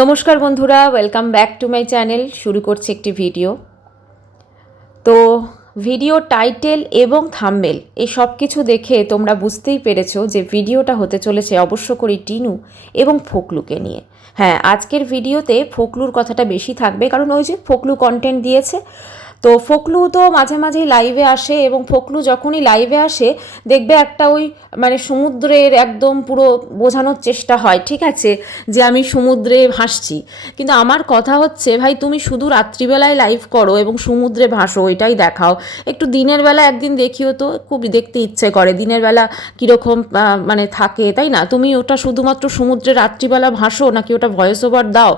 নমস্কার বন্ধুরা, welcome back to my channel. শুরু করছি একটি ভিডিও। তো ভিডিও টাইটেল এবং থাম্বনেল এই সব কিছু দেখে তোমরা বুঝতেই পেরেছো যে ভিডিওটা হতে চলেছে অবশ্য করি টিনু এবং ফোকলুকে নিয়ে। হ্যাঁ, আজকের ভিডিওতে ফোকলুর কথাটা বেশি থাকবে, কারণ ওই যে ফোকলু কন্টেন্ট দিয়েছে। তো ফোকলু তো মাঝে মাঝেই লাইভে আসে, এবং ফোকলু যখনই লাইভে আসে দেখবে একটা ওই মানে সমুদ্রের একদম পুরো বোঝানোর চেষ্টা হয়, ঠিক আছে, যে আমি সমুদ্রে ভাসছি। কিন্তু আমার কথা হচ্ছে, ভাই তুমি শুধু রাত্রিবেলায় লাইভ করো এবং সমুদ্রে ভাসো, এটাই দেখাও। একটু দিনের বেলা একদিন দেখিও তো, খুব দেখতে ইচ্ছে করে দিনের বেলা কীরকম মানে থাকে, তাই না? তুমি ওটা শুধুমাত্র সমুদ্রে রাত্রিবেলা ভাসো, নাকি ওটা ভয়েস ওভার দাও,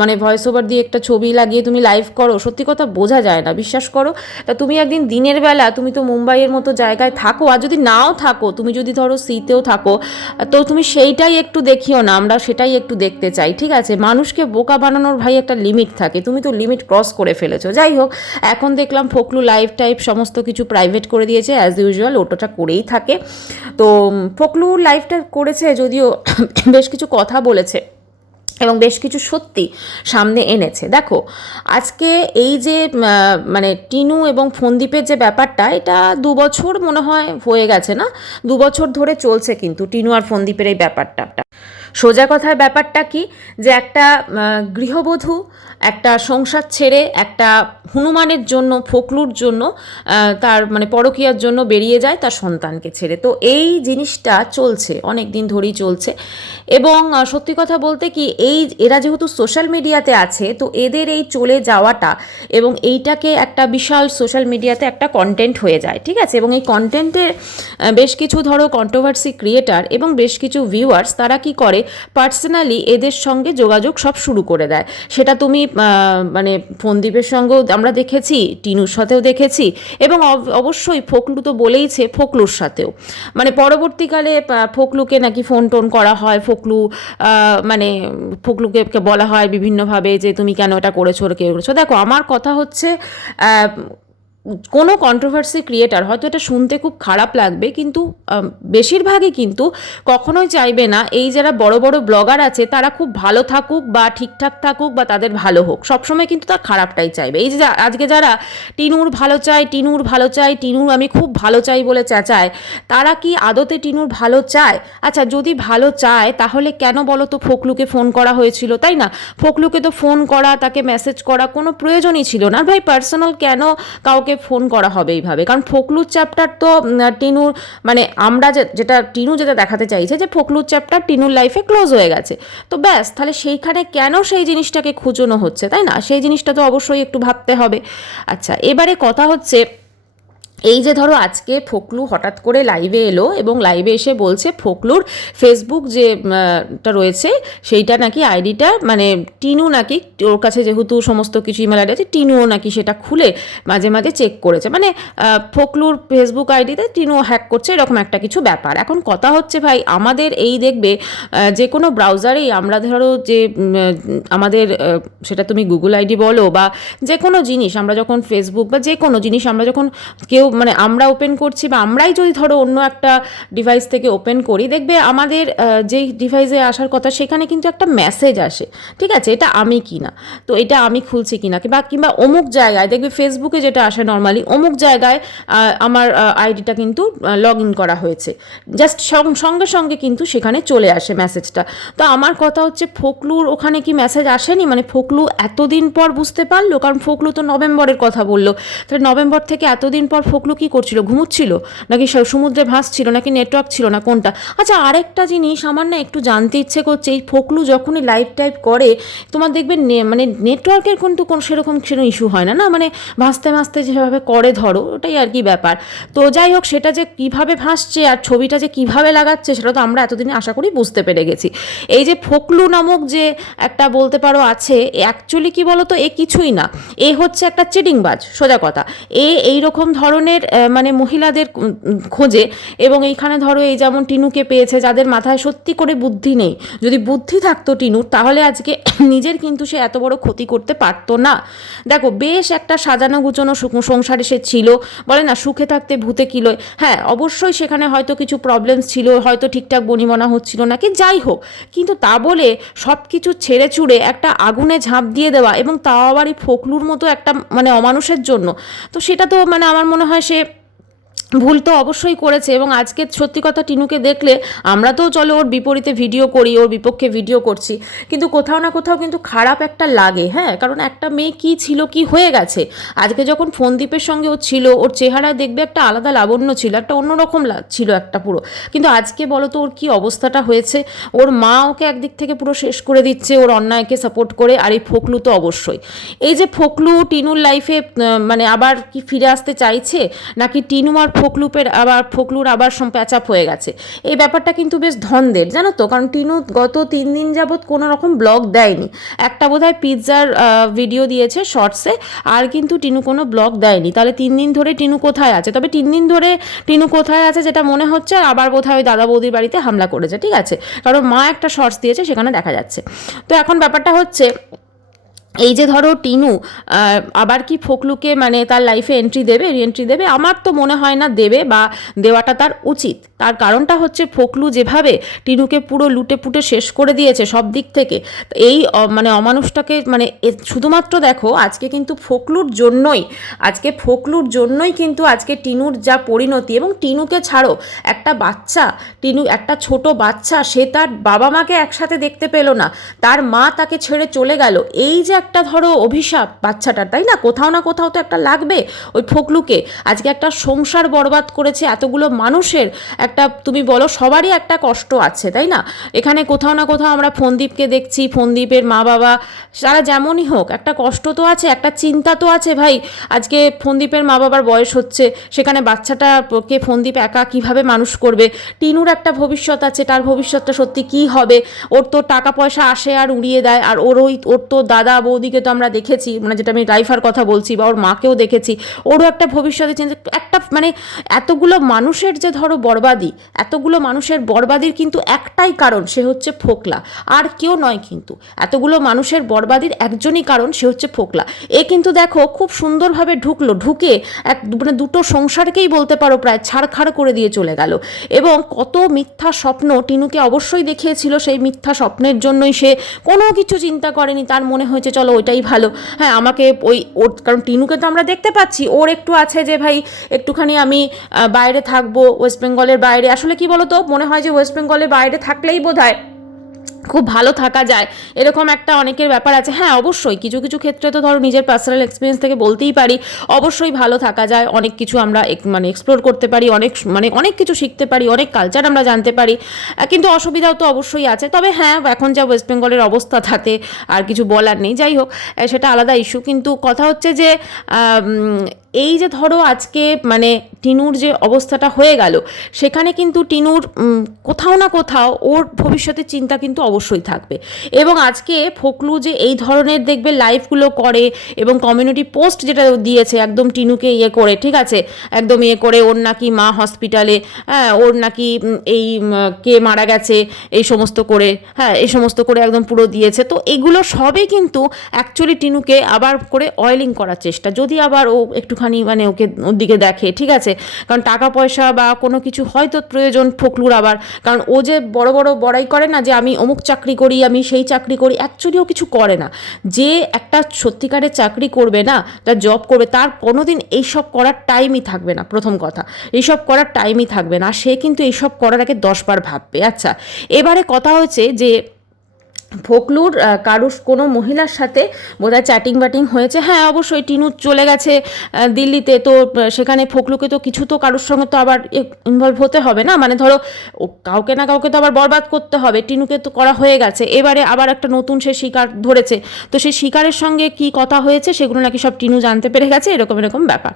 মানে ভয়েস ওভার দিয়ে একটা ছবি লাগিয়ে তুমি লাইভ করো? সত্যি কথা বোঝা যায় না, বিশ্বাস করো। তা তুমি একদিন দিনের বেলা, তুমি তো মুম্বাইয়ের মতো জায়গায় থাকো, আর যদি নাও থাকো, তুমি যদি ধরো সিতেও থাকো, তো তুমি সেইটাই একটু দেখিও না, আমরা সেটাই একটু দেখতে চাই, ঠিক আছে? মানুষকে বোকা বানানোর ভাই একটা লিমিট থাকে, তুমি তো লিমিট ক্রস করে ফেলেছো। যাই হোক, এখন দেখলাম ফোকলু লাইভ টাইপ সমস্ত কিছু প্রাইভেট করে দিয়েছে, অ্যাজ ইউজুয়াল ওটা করেই থাকে। তো ফোকলু লাইভটা করেছে, যদিও বেশ কিছু কথা বলেছে এবং বেশ কিছু সত্যি সামনে এনেছে। দেখো, আজকে এই যে মানে টিনু এবং ফোনদীপের যে ব্যাপারটা, এটা 2 বছর মনে হয় হয়ে গেছে, না 2 বছর ধরে চলছে কিন্তু টিনু আর ফোনদীপের এই ব্যাপারটা। সোজা কথার ব্যাপারটা কি, যে একটা গৃহবধূ একটা সংসার ছেড়ে একটা হনুমানের জন্য, ফোকলুর জন্য, তার মানে পরকীয়ার জন্য বেরিয়ে যায় তার সন্তানকে ছেড়ে। তো এই জিনিসটা চলছে অনেক দিন ধরেই চলছে। এবং সত্যি কথা বলতে কি, এরা যেহেতু সোশ্যাল মিডিয়াতে আছে, তো এদের এই চলে যাওয়াটা এবং এইটাকে একটা বিশাল সোশ্যাল মিডিয়াতে একটা কন্টেন্ট হয়ে যায়, ঠিক আছে? এবং এই কন্টেন্টের বেশ কিছু ধরো কন্ট্রোভার্সি ক্রিয়েটার এবং বেশ কিছু ভিউয়ার্স, তারা কি করে, পার্সোনালি এদের সঙ্গে যোগাযোগ সব শুরু করে দেয়। সেটা তুমি মানে ফোনদীপের সঙ্গেও আমরা দেখেছি, টিনুর সাথেও দেখেছি, এবং অবশ্যই ফোকলু তো বলেইছে ফোকলুর সাথেও। মানে পরবর্তীকালে ফোকলুকে নাকি ফোন টোন করা হয়, ফোকলু মানে ফোকলুকে বলা হয় বিভিন্নভাবে যে তুমি কেন এটা করেছো, কে করেছো। দেখো, আমার কথা হচ্ছে, কোনো কন্ট্রোভার্সি ক্রিয়েটার হয়তো এটা শুনতে খুব খারাপ লাগবে, কিন্তু বেশিরভাগই কিন্তু কখনোই চাইবে না এই যারা বড় বড় ব্লগার আছে তারা খুব ভালো থাকুক বা ঠিকঠাক থাকুক বা তাদের ভালো হোক, সবসময় কিন্তু তার খারাপটাই চাইবে। এই যে আজকে যারা টিনুর ভালো চায়, টিনুর ভালো চাই, টিনুর আমি খুব ভালো চাই বলে চেঁচায়, তারা কি আদতে টিনুর ভালো চায়? আচ্ছা, যদি ভালো চায় তাহলে কেন বলো তো ফোকলুকে ফোন করা হয়েছিল, তাই না? ফোকলুকে তো ফোন করা, তাকে মেসেজ করা কোনো প্রয়োজনই ছিল না। ভাই পার্সোনাল কেন কাউকে ফোন করা হবে এইভাবে? কারণ ফোকলুর চ্যাপ্টার তো টিনুর, মানে আমরা যেটা টিনু যেটা দেখাতে চাইছে যে ফোকলুর চ্যাপ্টার টিনুর লাইফে ক্লোজ হয়ে গেছে, তো ব্যাস, তাহলে সেইখানে কেন সেই জিনিসটাকে খুঁজোনো হচ্ছে, তাই না? সেই জিনিসটা তো অবশ্যই একটু ভাবতে হবে। আচ্ছা, এবারে কথা হচ্ছে, এই যে ধরো আজকে ফোকলু হঠাৎ করে লাইভে এলো এবং লাইভে এসে বলছে ফোকলুর ফেসবুক যে টা রয়েছে সেইটা নাকি আইডিটা, মানে টিনু নাকি ওর কাছে যেহেতু সমস্ত কিছু ইমেল আইডি আছে, টিনুও নাকি সেটা খুলে মাঝে মাঝে চেক করেছে, মানে ফোকলুর ফেসবুক আইডিতে টিনুও হ্যাক করছে, এরকম একটা কিছু ব্যাপার। এখন কথা হচ্ছে, ভাই আমাদের এই দেখবে যে কোনো ব্রাউজারেই আমরা ধরো যে আমাদের সেটা তুমি গুগল আইডি বলো বা যে কোনো জিনিস, আমরা যখন ফেসবুক বা যে কোনো জিনিস আমরা যখন কেউ মানে আমরা ওপেন করছি, বা আমরাই যদি ধরো অন্য একটা ডিভাইস থেকে ওপেন করি, দেখবে আমাদের যেই ডিভাইসে আসার কথা সেখানে কিন্তু একটা মেসেজ আসে, ঠিক আছে? এটা আমি কিনা, তো এটা আমি খুলছি কিনা, কিংবা অমুক জায়গায় দেখবে ফেসবুকে যেটা আসে নর্মালি, অমুক জায়গায় আমার আইডিটা কিন্তু লগ ইন করা হয়েছে, জাস্ট সঙ্গে সঙ্গে কিন্তু সেখানে চলে আসে মেসেজটা। তো আমার কথা হচ্ছে, ফোকলুর ওখানে কি মেসেজ আসেনি? মানে ফোকলু এতদিন পর বুঝতে পারলো, কারণ ফোকলু তো নভেম্বরের কথা বললো, তাহলে নভেম্বর থেকে এতদিন পর ফোকলু কী করছিল? ঘুমুচ্ছিল নাকি সমুদ্রে ভাসছিল নাকি নেটওয়ার্ক ছিল না, কোনটা? আচ্ছা, আরেকটা জিনিস আমার না একটু জানতে ইচ্ছে করছে, এই ফোকলু যখনই লাইভ টাইপ করে তোমার দেখবে মানে নেটওয়ার্কের কিন্তু কোনো সেরকম ইস্যু হয় না, না মানে ভাসতে ভাসতে যেভাবে করে ধরো, ওটাই আর কি ব্যাপার। তো যাই হোক, সেটা যে কিভাবে ভাসছে আর ছবিটা যে কিভাবে লাগাচ্ছে সেটা তো আমরা এতদিনে আশা করি বুঝতে পেরে গেছি। এই যে ফোকলু নামক যে একটা বলতে পারো আছে, অ্যাকচুয়ালি কি বলো তো, এ কিছুই না, এ হচ্ছে একটা চিটিংবাজ, সোজা কথা। এইরকম ধরনের ধরনের মানে মহিলাদের খোঁজে, এবং এইখানে ধরো এই যেমন টিনুকে পেয়েছে, যাদের মাথায় সত্যি করে বুদ্ধি নেই। যদি বুদ্ধি থাকতো টিনুর, তাহলে আজকে নিজের কিন্তু সে এত বড় ক্ষতি করতে পারতো না। দেখো, বেশ একটা সাজানো গুছানো সংসারে সে ছিল, বলে না সুখে থাকতে ভূতে কিলোয়। হ্যাঁ, অবশ্যই সেখানে হয়তো কিছু প্রবলেমস ছিল, হয়তো ঠিকঠাক বনিবনা হচ্ছিল না, কি যাই হোক, কিন্তু তা বলে সব কিছু ছেড়ে ছুড়ে একটা আগুনে ঝাঁপ দিয়ে দেওয়া, এবং তাও আবার এই ফোকলুর মতো একটা মানে অমানুষের জন্য, তো সেটা তো মানে আমার মনে হয় সে ভুল তো অবশ্যই করেছে। এবং আজকে সত্যি কথা টিনুকে দেখলে আমরা তো চলো ওর বিপরীতে ভিডিও করি, ওর বিপক্ষে ভিডিও করছি, কিন্তু কোথাও না কোথাও কিন্তু খারাপ একটা লাগে। হ্যাঁ, কারণ একটা মেয়ে কি ছিল, কি হয়ে গেছে। আজকে যখন ফোনদীপের সঙ্গে ও ছিল, ওর চেহারা দেখবে একটা আলাদা লাবণ্য ছিল, একটা অন্যরকম ছিল একটা পুরো, কিন্তু আজকে বলো তো ওর কি অবস্থাটা হয়েছে। ওর মা ওকে একদিক থেকে পুরো শেষ করে দিচ্ছে, ওর অন্যায়কে সাপোর্ট করে, আর এই ফোকলু তো অবশ্যই। এই যে ফোকলু টিনুর লাইফে মানে আবার কি ফিরে আসতে চাইছে, নাকি টিনু আর ফোকলুর আবার প্যাচাপ হয়ে গেছে, এই ব্যাপারটা কিন্তু বেশ ধন্দের, জানো তো। কারণ টিনু গত 3 দিন যাবৎ কোনো রকম ব্লগ দেয়নি, একটা বোধহয় পিৎজার ভিডিও দিয়েছে শর্টসে, আর কিন্তু টিনু কোনো ব্লগ দেয়নি। তাহলে 3 দিন ধরে টিনু কোথায় আছে? তবে 3 দিন ধরে টিনু কোথায় আছে যেটা মনে হচ্ছে, আবার বোধহয় ওই দাদা বৌদির বাড়িতে হামলা করেছে, ঠিক আছে, কারণ মা একটা শর্টস দিয়েছে, সেখানে দেখা যাচ্ছে। তো এখন ব্যাপারটা হচ্ছে, এই যে ধরো টিনু আবার কি ফোকলুকে মানে তার লাইফে রিএন্ট্রি দেবে? আমার তো মনে হয় না দেবে, বা দেওয়াটা তার উচিত। তার কারণটা হচ্ছে, ফোকলু যেভাবে টিনুকে পুরো লুটে পুটে শেষ করে দিয়েছে সব দিক থেকে, এই মানে অমানুষটাকে মানে শুধুমাত্র দেখো আজকে কিন্তু ফোকলুর জন্যই কিন্তু আজকে টিনুর যা পরিণতি। এবং টিনুকে ছাড়ো, একটা ছোট বাচ্চা, সে তার বাবা মাকে একসাথে দেখতে পেল না, তার মা তাকে ছেড়ে চলে গেল। এই যে একটা ধরো অভিশাপ বাচ্চাটার, তাই না? কোথাও না কোথাও তো একটা লাগবে ওই ফোকলুকে। আজকে একটা সংসার বরবাদ করেছে, এতগুলো মানুষের একটা, তুমি বলো, সবারই একটা কষ্ট আছে, তাই না? এখানে কোথাও না কোথাও আমরা ফোনদীপকে দেখছি, ফোনদীপের মা বাবা, তারা যেমনই হোক একটা কষ্ট তো আছে, একটা চিন্তা তো আছে ভাই। আজকে ফোনদীপের মা বাবার বয়স হচ্ছে, সেখানে বাচ্চাটাকে ফোনদীপ একা কিভাবে মানুষ করবে? টিনুর একটা ভবিষ্যৎ আছে, তার ভবিষ্যৎটা সত্যি কি হবে? ওর তো টাকা পয়সা আসে আর উড়িয়ে দেয়, আর ওর তো দাদা বৌদিকে তো আমরা দেখেছি, মানে যেটা আমি রাইফার কথা বলছি, বা ওর মাকেও দেখেছি, ওরও একটা ভবিষ্যতে চিন্তা, একটা মানে এতগুলো মানুষের যে ধরো এতগুলো মানুষের বরবাদির কিন্তু একটাই কারণ, সে হচ্ছে ফোকলা, আর কেউ নয়। কিন্তু এতগুলো মানুষের বরবাদির একজনই কারণ, সে হচ্ছে ফোকলা। এ কিন্তু দেখো খুব সুন্দরভাবে ঢুকে মানে দুটো সংসারকেই বলতে পারো প্রায় ছাড়খাড় করে দিয়ে চলে গেল। এবং কত মিথ্যা স্বপ্ন টিনুকে অবশ্যই দেখিয়েছিল, সেই মিথ্যা স্বপ্নের জন্যই সে কোনো কিছু চিন্তা করেনি, তার মনে হয়েছে চলো ওইটাই ভালো। হ্যাঁ, আমাকে ওর কারণ টিনুকে তো আমরা দেখতে পাচ্ছি, ওর একটু আছে যে ভাই একটুখানি আমি বাইরে থাকবো, ওয়েস্ট বেঙ্গলের বাইরে। আসলে কি বলো তো, মনে হয় যে ওয়েস্ট বেঙ্গলের বাইরে থাকলেই বোধহয় খুব ভালো থাকা যায়, এরকম একটা অনেকের ব্যাপার আছে। হ্যাঁ, অবশ্যই কিছু কিছু ক্ষেত্রে তো ধরো নিজের পার্সোনাল এক্সপিরিয়েন্স থেকে বলতেই পারি, অবশ্যই ভালো থাকা যায়, অনেক কিছু আমরা মানে এক্সপ্লোর করতে পারি, অনেক কিছু শিখতে পারি, অনেক কালচার আমরা জানতে পারি, কিন্তু অসুবিধাও তো অবশ্যই আছে। তবে হ্যাঁ, এখন যা ওয়েস্ট বেঙ্গলের অবস্থা, তাতে আর কিছু বলার নেই, যাই হোক, সেটা আলাদা ইস্যু। কিন্তু কথা হচ্ছে যে এই যে ধরো আজকে মানে টিনুর যে অবস্থাটা হয়ে গেল, সেখানে কিন্তু টিনুর কোথাও না কোথাও ওর ভবিষ্যতের চিন্তা কিন্তু অবশ্যই থাকবে। এবং আজকে ফোকলু যে এই ধরনের দেখবে লাইভগুলো করে, এবং কমিউনিটি পোস্ট যেটা দিয়েছে একদম টিনুকে করে, ঠিক আছে, একদম করে, ওর নাকি মা হসপিটালে, হ্যাঁ, ওর নাকি এই কে মারা গেছে, এই সমস্ত করে, হ্যাঁ, এই সমস্ত করে একদম পুরো দিয়েছে। তো এগুলো সবই কিন্তু অ্যাকচুয়ালি টিনুকে আবার করে অয়েলিং করার চেষ্টা, যদি আবার ও একটুখানি মানে ওর দিকে দেখে, ঠিক আছে। কারণ টাকা পয়সা বা কোনো কিছু হয়তো প্রয়োজন ফোকলুর আবার, কারণ ও যে বড় বড় বড়াই করে না যে আমি অমুক চাকরি করি, আমি সেই চাকরি করি, অ্যাকচুয়ালি ও কিছু করে না। যে একটা সত্যিকারের চাকরি করবে না, তার জব করবে, তার কোনোদিন এইসব করার টাইমই থাকবে না। প্রথম কথা, এইসব করার টাইমই থাকবে না, সে কিন্তু এইসব করার আগে 10 বার ভাববে। আচ্ছা, এবারে কথা হচ্ছে যে ফোকলুর কারুর কোনো মহিলার সাথে বোধহয় চ্যাটিং ব্যাটিং হয়েছে। হ্যাঁ, অবশ্যই টিনু চলে গেছে দিল্লিতে, তো সেখানে ফোকলুকে তো কিছু তো কারুর সঙ্গে তো আবার ইনভলভ হতে হবে না, মানে ধরো ও কাউকে না কাউকে তো আবার বরবাদ করতে হবে। টিনুকে তো করা হয়ে গেছে, এবারে আবার একটা নতুন সে শিকার ধরেছে, তো সেই শিকারের সঙ্গে কি কথা হয়েছে সেগুলো নাকি সব টিনু জানতে পেরে গেছে, এরকম ব্যাপার।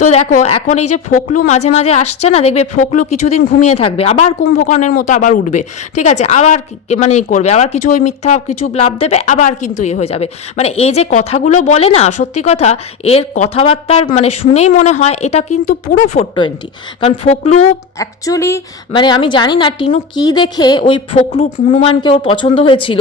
তো দেখো এখন এই যে ফোকলু মাঝে মাঝে আসছে না, দেখবে ফোকলু কিছুদিন ঘুমিয়ে থাকবে, আবার কুম্ভকর্ণের মতো আবার উঠবে, ঠিক আছে, আবার মানে করবে, আবার কিছু ওই মিথ্যা কিছু লাভ দেবে, আবার কিন্তু হয়ে যাবে। মানে এই যে কথাগুলো বলে না, সত্যি কথা এর কথাবার্তার মানে শুনেই মনে হয় এটা কিন্তু পুরো 420। কারণ ফোকলু অ্যাকচুয়ালি মানে আমি জানি না টিনু কি দেখে ওই ফোকলু হনুমানকে ওর পছন্দ হয়েছিল।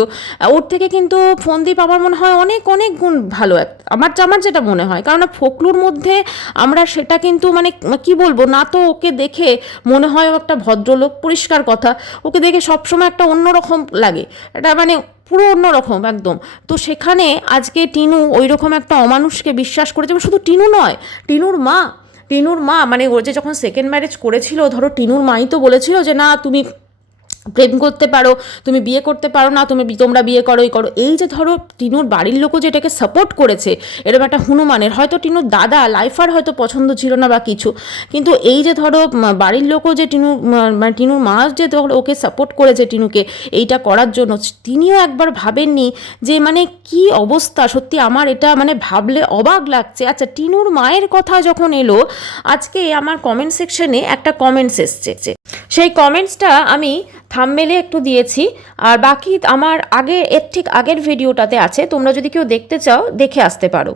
ওর থেকে কিন্তু ফোনদীপ আমার মনে হয় অনেক অনেক গুণ ভালো আমার যেটা মনে হয়। কারণ ফোকলুর মধ্যে আমরা সেটা কিন্তু মানে কি বলবো না, তো ওকে দেখে মনে হয় ও একটা ভদ্রলোক, পরিষ্কার কথা, ওকে দেখে সবসময় একটা অন্যরকম লাগে, এটা মানে পুরো অন্যরকম একদম। তো সেখানে আজকে টিনু ওই রকম একটা অমানুষকে বিশ্বাস করেছে। শুধু টিনু নয়, টিনুর মা মানে ওর যে যখন সেকেন্ড ম্যারেজ করেছিল, ধরো টিনুর মাই তো বলেছিল যে না তুমি প্রেম করতে পারো, তুমি বিয়ে করতে পারো না, তোমরা বিয়ে করোই করো। এই যে ধরো টিনুর বাড়ির লোকও যেটাকে সাপোর্ট করেছে, এরকম একটা হনুমানের হয়তো টিনুর দাদা লাইফার হয়তো পছন্দ ছিল না বা কিছু, কিন্তু এই যে ধরো বাড়ির লোকও যে মানে টিনুর মা যে ওকে সাপোর্ট করেছে টিনুকে এইটা করার জন্য, তিনিও একবার ভাবেননি যে মানে কি অবস্থা। সত্যি আমার এটা মানে ভাবলে অবাক লাগছে। আচ্ছা, টিনুর মায়ের কথা যখন এলো, আজকে আমার কমেন্ট সেকশনে একটা কমেন্টস এসছে, সেই কমেন্টসটা আমি থাম্বনেলে একটু দিয়েছি, আর বাকি আমার এর ঠিক আগের ভিডিওটাতে আছে, তোমরা যদি কেউ দেখতে চাও দেখে আসতে পারো।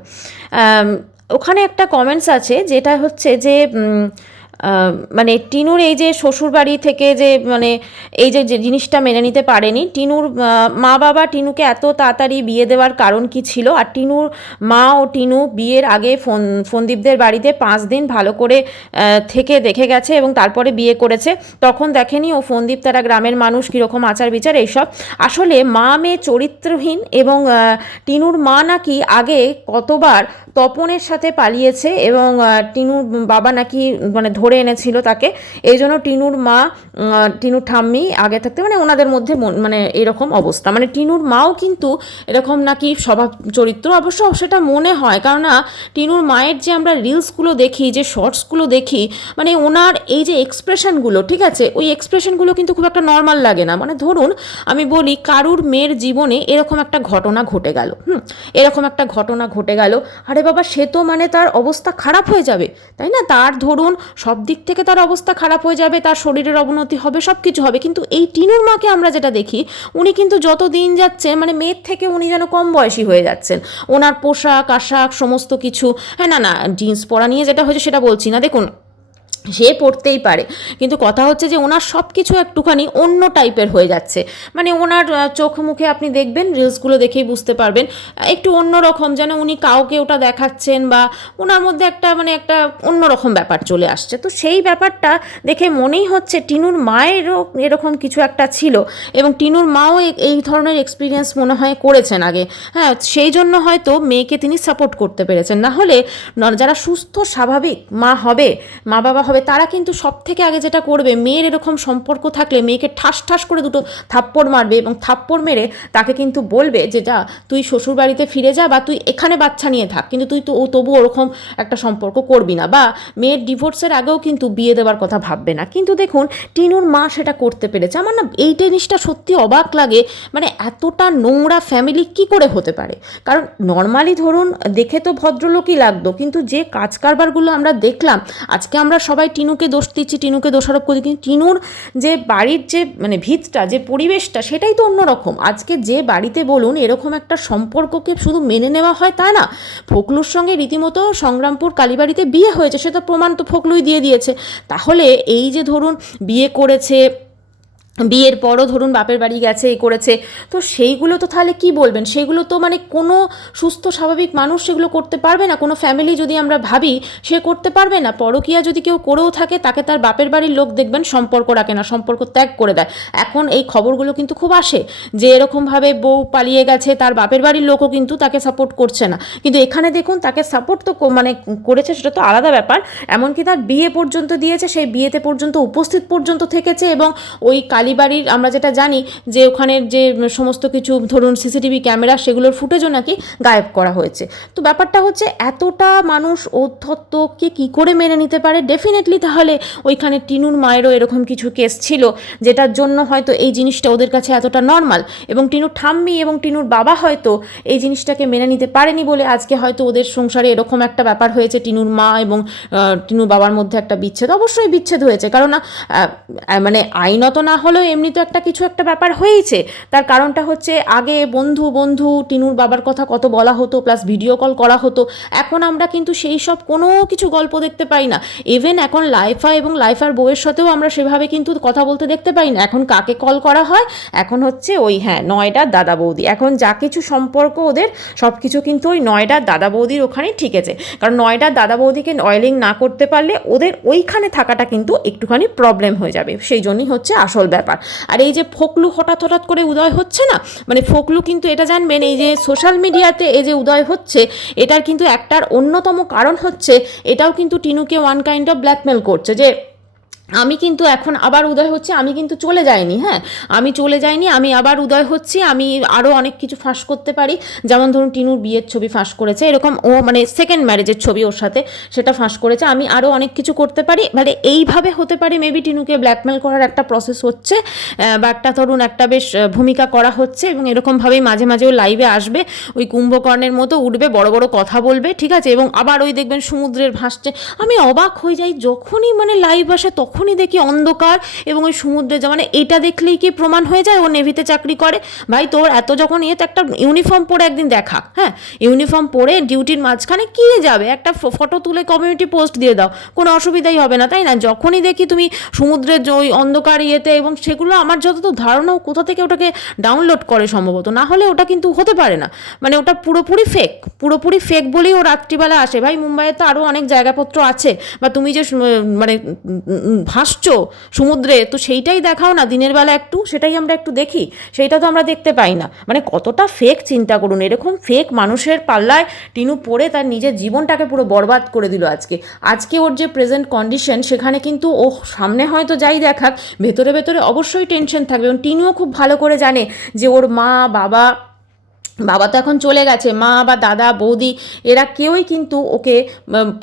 ওখানে একটা কমেন্টস আছে যেটা হচ্ছে যে মানে টিনুর এই যে শ্বশুরবাড়ি থেকে যে মানে এই যে জিনিসটা মেনে নিতে পারেনি, টিনুর মা বাবা টিনুকে এত তাড়াতাড়ি বিয়ে দেওয়ার কারণ কি ছিল। আর টিনুর মা ও টিনু বিয়ের আগে ফোনদীপদের বাড়িতে 5 দিন ভালো করে থেকে দেখে গেছে এবং তারপরে বিয়ে করেছে। তখন দেখেনি ও ফোনদীপ তারা গ্রামের মানুষ কীরকম আচার বিচার এইসব। আসলে মা মেয়ে চরিত্রহীন, এবং টিনুর মা নাকি আগে কতবার তপনের সাথে পালিয়েছে এবং টিনুর বাবা নাকি মানে ধরে এনেছিল তাকে। এই জন্য টিনুর মা টিনুর ঠাম্মি আগে থাকতে মানে ওনাদের মধ্যে মানে এরকম অবস্থা, মানে টিনুর মাও কিন্তু এরকম নাকি স্বভাব চরিত্র। অবশ্য সেটা মনে হয়, কারণ না টিনুর মায়ের যে আমরা রিলসগুলো দেখি, যে শর্টসগুলো দেখি, মানে ওনার এই যে এক্সপ্রেশনগুলো, ঠিক আছে, ওই এক্সপ্রেশনগুলো কিন্তু খুব একটা নর্মাল লাগে না। মানে ধরুন আমি বলি কারুর মেয়ের জীবনে এরকম একটা ঘটনা ঘটে গেল, এরকম একটা ঘটনা ঘটে গেল, আরে বাবা সে তো মানে তার অবস্থা খারাপ হয়ে যাবে, তাই না? তার ধরুন সব দিক থেকে তার অবস্থা খারাপ হয়ে যাবে, তার শরীরের অবনতি হবে, সব কিছু হবে। কিন্তু এই টিনুর মাকে আমরা যেটা দেখি, উনি কিন্তু যত দিন যাচ্ছে মানে মেয়ের থেকে উনি যেন কম বয়সী হয়ে যাচ্ছেন। ওনার পোশাক আশাক সমস্ত কিছু, হ্যাঁ না জিন্স পরা নিয়ে যেটা হয়েছে সেটা বলছি না, দেখুন সে পড়তেই পারে, কিন্তু কথা হচ্ছে যে ওনার সব কিছু একটুখানি অন্য টাইপের হয়ে যাচ্ছে। মানে ওনার চোখ মুখে আপনি দেখবেন, রিলসগুলো দেখেই বুঝতে পারবেন, একটু অন্যরকম, যেন উনি কাউকে ওটা দেখাচ্ছেন বা ওনার মধ্যে একটা মানে একটা অন্যরকম ব্যাপার চলে আসছে। তো সেই ব্যাপারটা দেখে মনেই হচ্ছে টিনুর মায়েরও এরকম কিছু একটা ছিল, এবং টিনুর মাও এই ধরনের এক্সপিরিয়েন্স মনে হয় করেছেন আগে। হ্যাঁ, সেই জন্য হয়তো মেয়েকে তিনি সাপোর্ট করতে পেরেছেন। না হলে যারা সুস্থ স্বাভাবিক মা হবে, মা বাবা হবে, তারা কিন্তু সব থেকে আগে যেটা করবে, মেয়ের এরকম সম্পর্ক থাকলে মেয়েকে ঠাস করে দুটো থাপ্পড় মারবে, এবং থাপ্পড় মেরে তাকে কিন্তু বলবে যে যা তুই শ্বশুর বাড়িতে ফিরে যা, বা তুই এখানে বাচ্চা নিয়ে থাক, কিন্তু তুই তো তবু ওরকম একটা সম্পর্ক করবি না, বা মেয়ের ডিভোর্সের আগেও কিন্তু বিয়ে দেওয়ার কথা ভাববে না। কিন্তু দেখুন টিনুর মা সেটা করতে পেরেছে। আমার না এই জিনিসটা সত্যি অবাক লাগে, মানে এতটা নোংরা ফ্যামিলি কি করে হতে পারে। কারণ নর্মালি ধরুন দেখে তো ভদ্রলোকই লাগতো, কিন্তু যে কাজ কারবারগুলো আমরা দেখলাম, আজকে আমরা সবাই টিনুকে দোষ দিচ্ছি, টিনুকে দোষারোপ করি, কিন্তু টিনুর যে বাড়ির যে মানে ভিতটা, যে পরিবেশটা, সেটাই তো অন্যরকম। আজকে যে বাড়িতে বলুন এরকম একটা সম্পর্ককে শুধু মেনে নেওয়া হয় তা না, ফোকলুর সঙ্গে রীতিমতো সংগ্রামপুর কালীবাড়িতে বিয়ে হয়েছে, সেটা প্রমাণ তো ফোকলুই দিয়ে দিয়েছে। তাহলে এই যে ধরুন বিয়ে করেছে, বিয়ের পরও ধরুন বাপের বাড়ি গেছে, এই করেছে, তো সেইগুলো তো তাহলে কি বলবেন, সেগুলো তো মানে কোনো সুস্থ স্বাভাবিক মানুষ সেগুলো করতে পারবে না। কোনো ফ্যামিলি যদি আমরা ভাবি সে করতে পারবে না। পরকীয়া যদি কেউ করেও থাকে, তাকে তার বাপের বাড়ির লোক দেখবেন সম্পর্ক রাখে না, সম্পর্ক ত্যাগ করে দেয়। এখন এই খবরগুলো কিন্তু খুব আসে যে এরকমভাবে বউ পালিয়ে গেছে, তার বাপের বাড়ির লোকও কিন্তু তাকে সাপোর্ট করছে না। কিন্তু এখানে দেখুন তাকে সাপোর্ট তো মানে করেছে, সেটা তো আলাদা ব্যাপার, এমনকি তার বিয়ে পর্যন্ত দিয়েছে, সেই বিয়েতে পর্যন্ত উপস্থিত পর্যন্ত থেকেছে। এবং ওই কালীবাড়ির আমরা যেটা জানি যে ওখানের যে সমস্ত কিছু ধরুন সিসিটিভি ক্যামেরা, সেগুলোর ফুটেজও নাকি গায়েব করা হয়েছে। তো ব্যাপারটা হচ্ছে এতটা মানুষ অধ্যত্তকে কী করে মেনে নিতে পারে। ডেফিনেটলি তাহলে ওইখানে টিনুর মায়েরও এরকম কিছু কেস ছিল, যেটার জন্য হয়তো এই জিনিসটা ওদের কাছে এতটা নর্মাল, এবং টিনুর ঠাম্মি এবং টিনুর বাবা হয়তো এই জিনিসটাকে মেনে নিতে পারেনি বলে আজকে হয়তো ওদের সংসারে এরকম একটা ব্যাপার হয়েছে, টিনুর মা এবং টিনুর বাবার মধ্যে একটা বিচ্ছেদ। অবশ্যই বিচ্ছেদ হয়েছে, কারণ মানে আইনত না হলে হলেও এমনি তো একটা কিছু একটা ব্যাপার হয়েইছে। তার কারণটা হচ্ছে আগে বন্ধু বন্ধু টিনুর বাবার কথা কত বলা হতো, প্লাস ভিডিও কল করা হতো। এখন আমরা কিন্তু সেই সব কোনো কিছু গল্প দেখতে পাই না। ইভেন এখন লাইফা এবং লাইফার বউয়ের সাথেও আমরা সেভাবে কিন্তু কথা বলতে দেখতে পাই না। এখন কাকে কল করা হয়, এখন হচ্ছে ওই নয়ডার দাদা বৌদি। এখন যা কিছু সম্পর্ক ওদের সব কিছু কিন্তু ওই নয়ডার দাদা বৌদির ওখানেই ঠিকেছে। কারণ নয়ডার দাদা বৌদিকে অয়েলিং না করতে পারলে ওদের ওইখানে থাকাটা কিন্তু একটুখানি প্রবলেম হয়ে যাবে, সেই জন্যই হচ্ছে আসল ব্যাপার। আর এই যে ফোকলু হঠাৎ হঠাৎ করে উদয় হচ্ছে না, মানে ফোকলু কিন্তু এটা জানবেন, এই যে সোশ্যাল মিডিয়াতে এই যে উদয় হচ্ছে, এটার কিন্তু একটার অন্যতম কারণ হচ্ছে এটাও কিন্তু টিনুকে ওয়ান কাইন্ড অফ ব্ল্যাকমেল করছে যে আমি কিন্তু এখন আবার উদয় হচ্ছে, আমি কিন্তু চলে যাইনি, আমি চলে যাইনি, আমি আবার উদয় হচ্ছি, আমি আরও অনেক কিছু ফাঁস করতে পারি। যেমন ধরুন টিনুর বিয়ের ছবি ফাঁস করেছে, এরকম ও মানে সেকেন্ড ম্যারেজের ছবি ওর সাথে, সেটা ফাঁস করেছে, আমি আরও অনেক কিছু করতে পারি। মানে এইভাবে হতে পারে মেবি টিনুকে ব্ল্যাকমেল করার একটা প্রসেস হচ্ছে, বা একটা ধরুন একটা বেশ ভূমিকা করা হচ্ছে, এবং এরকমভাবেই মাঝে মাঝেও লাইভে আসবে, ওই কুম্ভকর্ণের মতো উঠবে, বড় বড় কথা বলবে, ঠিক আছে, এবং আবার ওই দেখবেন সমুদ্রের ভাসছে। আমি অবাক হয়ে যাই যখনই মানে লাইভ আসে, তখনই দেখি অন্ধকার এবং ওই সমুদ্রে যা, মানে এটা দেখলেই কি প্রমাণ হয়ে যায় ও নেভিতে চাকরি করে? ভাই তোর এত যখন তো একটা ইউনিফর্ম পরে একদিন দেখা, ইউনিফর্ম পরে ডিউটির মাঝখানে কি যাবে, একটা ফটো তুলে কমিউনিটি পোস্ট দিয়ে দাও, কোনো অসুবিধাই হবে না, তাই না? যখনই দেখি তুমি সমুদ্রের ওই অন্ধকার এবং সেগুলো আমার যতদূর ধারণাও কোথা থেকে ওটাকে ডাউনলোড করে সম্ভবত, না হলে ওটা কিন্তু হতে পারে না, মানে ওটা পুরোপুরি ফেক বলেই ও রাত্রিবেলা আসে। ভাই মুম্বাইয়ে তো আরও অনেক জায়গাপত্র আছে, বা তুমি যে মানে ভাসছো সমুদ্রে, তো সেইটাই দেখাও না দিনের বেলা একটু, সেটাই আমরা একটু দেখি, সেইটা তো আমরা দেখতে পাই না। মানে কতটা ফেক চিন্তা করুন, এরকম ফেক মানুষের পাল্লায় টিনু পড়ে তার নিজের জীবনটাকে পুরো বরবাদ করে দিল। আজকে ওর যে প্রেজেন্ট কন্ডিশন, সেখানে কিন্তু ও সামনে হয়তো যাই দেখাক, ভেতরে ভেতরে অবশ্যই টেনশন থাকবে। এবং টিনুও খুব ভালো করে জানে যে ওর বাবা তো এখন চলে গেছে, মা বা দাদা বৌদি এরা কেউই কিন্তু ওকে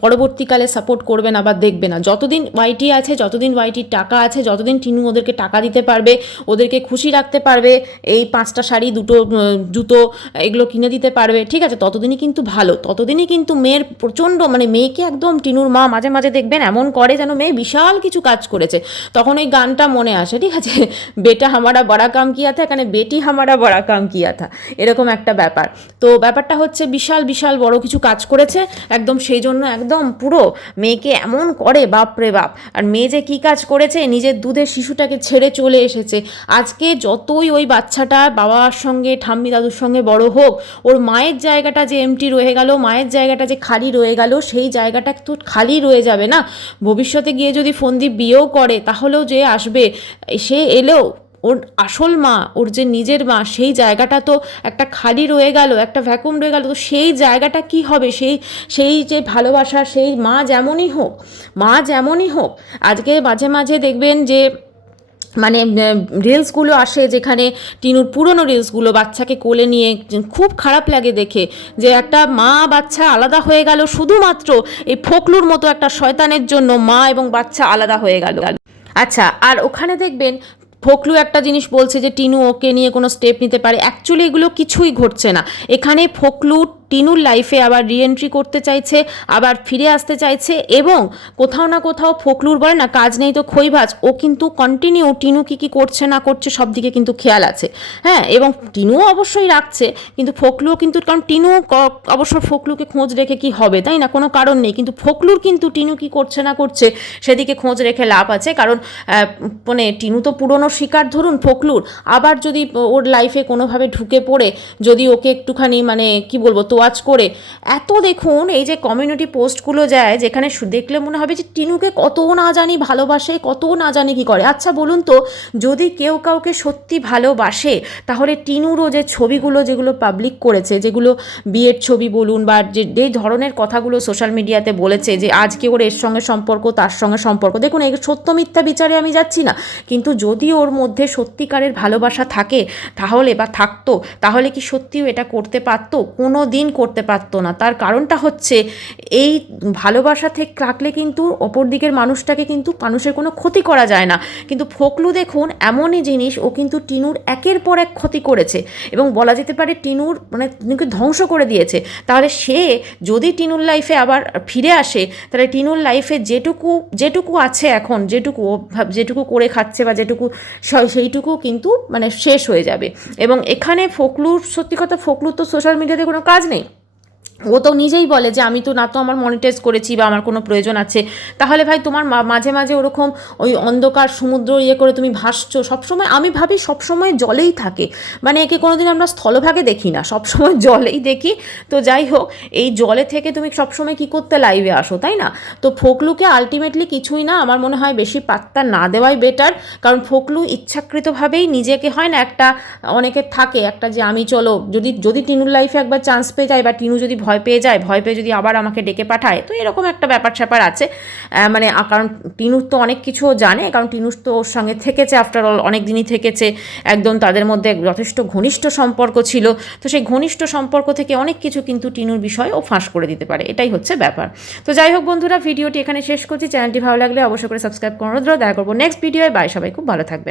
পরবর্তীকালে সাপোর্ট করবে না বা দেখবে না। যতদিন ওয়াইটি আছে, যতদিন ওয়াইটির টাকা আছে, যতদিন টিনু ওদেরকে টাকা দিতে পারবে, ওদেরকে খুশি রাখতে পারবে, এই 5টা শাড়ি 2টো জুতো এগুলো কিনে দিতে পারবে, ঠিক আছে, ততদিনই কিন্তু ভালো, ততদিনই কিন্তু মেয়ের প্রচণ্ড, মানে মেয়েকে একদম টিনুর মা মাঝে মাঝে দেখবেন এমন করে যেন মেয়ে বিশাল কিছু কাজ করেছে। তখন ওই গানটা মনে আসে, ঠিক আছে, বেটা হামারা বড়া কাম কিয়া থা, এখানে বেটি হামারা বড়া কাম কিয়া থা, এরকম একটা ব্যাপার। তো ব্যাপারটা হচ্ছে বিশাল বিশাল বড় কিছু কাজ করেছে একদম, সেই জন্য একদম পুরো মেয়েকে এমন করে, বাপরে বাপ। আর মেয়ে যে কী কাজ করেছে, নিজের দুধের শিশুটাকে ছেড়ে চলে এসেছে। আজকে যতই ওই বাচ্চাটা বাবার সঙ্গে ঠাম্মি দাদুর সঙ্গে বড় হোক, ওর মায়ের জায়গাটা যে এমটি রয়ে গেল, মায়ের জায়গাটা যে খালি রয়ে গেল, সেই জায়গাটা তো খালি রয়ে যাবে না। ভবিষ্যতে গিয়ে যদি ফন্দীপ বিয়েও করে, তাহলেও যে আসবে, সে এলেও ওর আসল মা, ওর যে নিজের মা, সেই জায়গাটা তো একটা খালি রয়ে গেল, একটা ভ্যাকুম রয়ে গেল। তো সেই জায়গাটা কি হবে? সেই যে ভালোবাসা, সেই মা যেমনই হোক, আজকে মাঝে মাঝে দেখবেন যে মানে রিলসগুলো আসে, যেখানে টিনুর পুরনো রিলসগুলো, বাচ্চাকে কোলে নিয়ে, খুব খারাপ লাগে দেখে, যে একটা মা বাচ্চা আলাদা হয়ে গেল শুধুমাত্র এই ফোকলুর মতো একটা শয়তানের জন্য। মা এবং বাচ্চা আলাদা হয়ে গেল। আচ্ছা, আর ওখানে দেখবেন ফোকলু একটা জিনিস বলছে যে টিনু ওকে নিয়ে কোনো স্টেপ নিতে পারে। অ্যাকচুয়ালি এগুলো কিছুই ঘটছে না। এখানে ফোকলু টিনুর লাইফে আবার রিএন্ট্রি করতে চাইছে, আবার ফিরে আসতে চাইছে, এবং কোথাও না কোথাও ফোকলুর বলে না কাজ নেই তো খইভাজ, ও কিন্তু কন্টিনিউ টিনু কী করছে না করছে সব দিকে কিন্তু খেয়াল আছে, এবং টিনুও অবশ্যই রাখছে, কিন্তু ফোকলুও কিন্তু, কারণ টিনু অবশ্য ফোকলুকে খোঁজ রেখে কি হবে, তাই না, কোনো কারণ নেই, কিন্তু ফোকলুর কিন্তু টিনু কী করছে না করছে সেদিকে খোঁজ রেখে লাভ আছে। কারণ মানে টিনু তো পুরনো শিকার ধরুন ফোকলুর, আবার যদি ওর লাইফে কোনোভাবে ঢুকে পড়ে, যদি ওকে একটুখানি মানে কি বলবো তোয়াজ করে, এত দেখুন এই যে কমিউনিটি পোস্টগুলো যায়, যেখানে দেখলে মনে হবে যে টিনুকে কত না জানি ভালোবাসে, কত না জানি কি করে। আচ্ছা বলুন তো, যদি কেউ কাউকে সত্যি ভালোবাসে, তাহলে টিনুরও যে ছবিগুলো যেগুলো পাবলিক করেছে, যেগুলো বিয়ের ছবি বলুন, বা যেই ধরনের কথাগুলো সোশ্যাল মিডিয়াতে বলেছে যে আজকে ওর এর সঙ্গে সম্পর্ক, তার সঙ্গে সম্পর্ক, দেখুন এই সত্য মিথ্যা বিচারে আমি যাচ্ছি না, কিন্তু যদি ওর মধ্যে সত্যিকারের ভালোবাসা থাকে, তাহলে বা থাকতো, তাহলে কি সত্যিও এটা করতে পারতো? কোনো দিন করতে পারতো না। তার কারণটা হচ্ছে এই ভালোবাসা থেকে রাখলে কিন্তু অপর দিকের মানুষটাকে কিন্তু মানুষের কোনো ক্ষতি করা যায় না, কিন্তু ফোকলু দেখুন এমনই জিনিস, ও কিন্তু টিনুর একের পর এক ক্ষতি করেছে এবং বলা যেতে পারে টিনুর মানে টিনুকে ধ্বংস করে দিয়েছে। তাহলে সে যদি টিনুর লাইফে আবার ফিরে আসে, তাহলে টিনুর লাইফে যেটুকু আছে এখন, যেটুকু করে খাচ্ছে বা যেটুকু সেইটুকু কিন্তু মানে শেষ হয়ে যাবে। এবং এখানে ফোকলুর সত্যি কথা, ফোকলুর তো সোশ্যাল মিডিয়াতে কোনো কাজ নেই। ও তো নিজেই বলে যে আমি তো না তো আমার মনিটাইজ করেছি বা আমার কোনো প্রয়োজন আছে। তাহলে ভাই তোমার মাঝে মাঝে ওরকম ওই অন্ধকার সমুদ্র করে তুমি ভাসছো সবসময়, আমি ভাবি সবসময় জলেই থাকে, মানে একে কোনোদিন আমরা স্থলভাগে দেখি না, সবসময় জলেই দেখি। তো যাই হোক, এই জলে থেকে তুমি সবসময় কি করতে লাইভে আসো, তাই না? তো ফোকলুকে আলটিমেটলি কিছুই না, আমার মনে হয় বেশি পাত্তা না দেওয়াই বেটার। কারণ ফোকলু ইচ্ছাকৃতভাবেই নিজেকে, হয় না একটা অনেকের থাকে একটা যে আমি চলো যদি টিনুর লাইফে একবার চান্স পেয়ে যায় বা টিনু যদি ভয় পেয়ে যদি আবার আমাকে ডেকে পাঠায়, তো এরকম একটা ব্যাপার স্যাপার আছে। মানে কারণ টিনুর তো অনেক কিছু জানে, কারণ টিনুর তো ওর সঙ্গে থেকেছে, আফটার অল অনেক দিনই থেকেছে, একদম তাদের মধ্যে যথেষ্ট ঘনিষ্ঠ সম্পর্ক ছিল। তো সেই ঘনিষ্ঠ সম্পর্ক থেকে অনেক কিছু কিন্তু টিনুর বিষয়ে ও ফাঁস করে দিতে পারে, এটাই হচ্ছে ব্যাপার। তো যাই হোক বন্ধুরা, ভিডিওটি এখানে শেষ করছি। চ্যানেলটি ভালো লাগলে অবশ্যই করে সাবস্ক্রাইব করে দেখা করবো নেক্সট ভিডিওয়। বাই, সবাই খুব ভালো থাকবে।